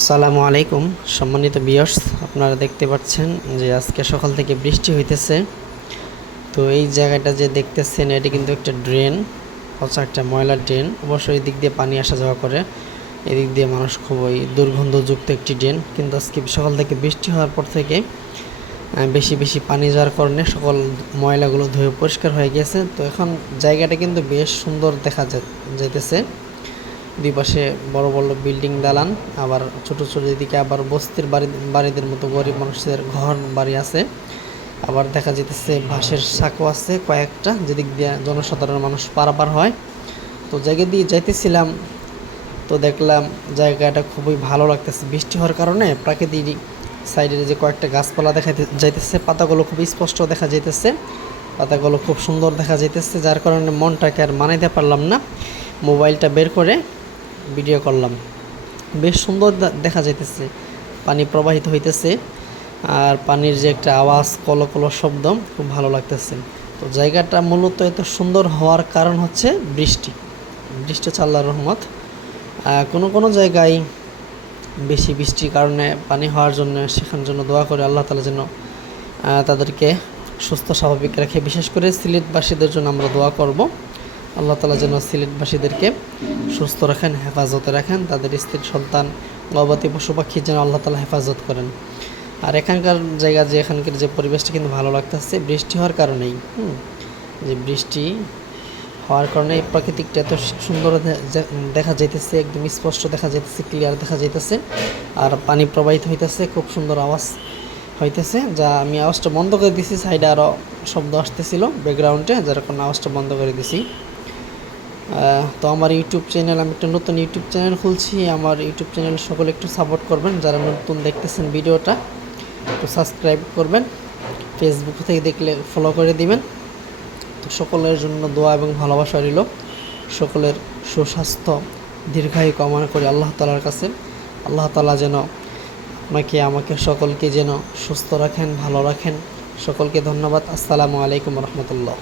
আসসালামু আলাইকুম, সম্মানিত বিয়র্স আপনারা দেখতে পাচ্ছেন যে আজকে সকাল থেকে বৃষ্টি হইতেছে। তো এই জায়গাটা যে দেখতেছেন, এটি কিন্তু একটা ড্রেন হচ্ছে একটা ময়লার ড্রেন অবশ্যই দিক দিয়ে পানি আসা যাওয়া করে। এদিক দিয়ে মানুষ খুবই দুর্গন্ধযুক্ত একটি ড্রেন কিন্তু আজকে সকাল থেকে বৃষ্টি হওয়ার পর থেকে বেশি বেশি পানি যাওয়ার কারণে সকল ময়লাগুলো ধুয়ে পরিষ্কার হয়ে গেছে। তো এখন জায়গাটা কিন্তু বেশ সুন্দর দেখা যাইতেছে। দুই পাশে বড় বড় বিল্ডিং দালান, আবার ছোট ছোট এদিকে আবার বস্তির বাড়ি, বাড়িদের মতো গরিব মানুষদের ঘর বাড়ি আছে। আবার দেখা যেতেছে বাঁশের সাঁকো আছে কয়েকটা, যেদিক দিয়ে জনসাধারণ মানুষ পারাপার হয়। তো জায়গা দিয়ে যাইতেছিলাম, তো দেখলাম জায়গাটা খুবই ভালো লাগতেছে। বৃষ্টি হওয়ার কারণে প্রাকৃতিক সাইডের যে কয়েকটা গাছপালা দেখা যাইতেছে, পাতাগুলো খুব স্পষ্ট দেখা যাইতেছে। পাতাগুলো খুব সুন্দর দেখা যাইতেছে, যার কারণে মনটাকে আর মানাইতে পারলাম না। মোবাইলটা বের করে ভিডিও করলাম। বেশ সুন্দর দেখা যাইতেছে। পানি প্রবাহিত হইতেছে আর পানির যে একটা আওয়াজ, কলো কলো শব্দ খুব ভালো লাগতেছে। তো জায়গাটা মূলত এত সুন্দর হওয়ার কারণ হচ্ছে বৃষ্টি। বৃষ্টি আল্লাহর রহমত। কোনো কোনো জায়গায় বেশি বৃষ্টির কারণে পানি হওয়ার জন্য সেখানের জন্য দোয়া করে আল্লাহ তালা যেন তাদেরকে সুস্থ স্বাভাবিক রাখে। বিশেষ করে সিলেটবাসীদের জন্য আমরা দোয়া করব। আল্লাহ তালা যেন সিলেটবাসীদেরকে সুস্থ রাখেন, হেফাজতে রাখেন, তাদের স্ত্রীর সন্তান গবাদি পশু পাখি যেন আল্লাহ তালা হেফাজত করেন। আর এখানকার জায়গা যে এখানকার যে পরিবেশটা কিন্তু ভালো লাগতেছে, বৃষ্টি হওয়ার কারণেই। যে বৃষ্টি হওয়ার কারণে এই প্রাকৃতিকটা এত সুন্দর দেখা যাইতেছে, একদম স্পষ্ট দেখা যাইতেছে ক্লিয়ার দেখা যাইতেছে। আর পানি প্রবাহিত হইতেছে, খুব সুন্দর আওয়াজ হইতেছে, যা আমি আওয়াজটা বন্ধ করে দিছি, সাইডে আরও শব্দ আসতেছিল ব্যাকগ্রাউন্ডে যার কারণে আওয়াজটা বন্ধ করে দিছি। তো আমার ইউটিউব চ্যানেল, আমি একটা নতুন ইউটিউব চ্যানেল খুলছি। আমার ইউটিউব চ্যানেল সকলে একটু সাপোর্ট করবেন, যারা নতুন দেখতেছেন ভিডিওটা, একটু সাবস্ক্রাইব করবেন ফেসবুক থেকে দেখলে ফলো করে দিবেন। তো সকলের জন্য দোয়া এবং ভালোবাসা রইল। সকলের সুস্বাস্থ্য দীর্ঘায়ু কামনা করি আল্লাহ তালার কাছে। আল্লাহ তালা যেন আপনাকে, আমাকে সকলকে যেন সুস্থ রাখেন, ভালো রাখেন। সকলকে ধন্যবাদ। আসসালামু আলাইকুম রহমতুল্লাহ।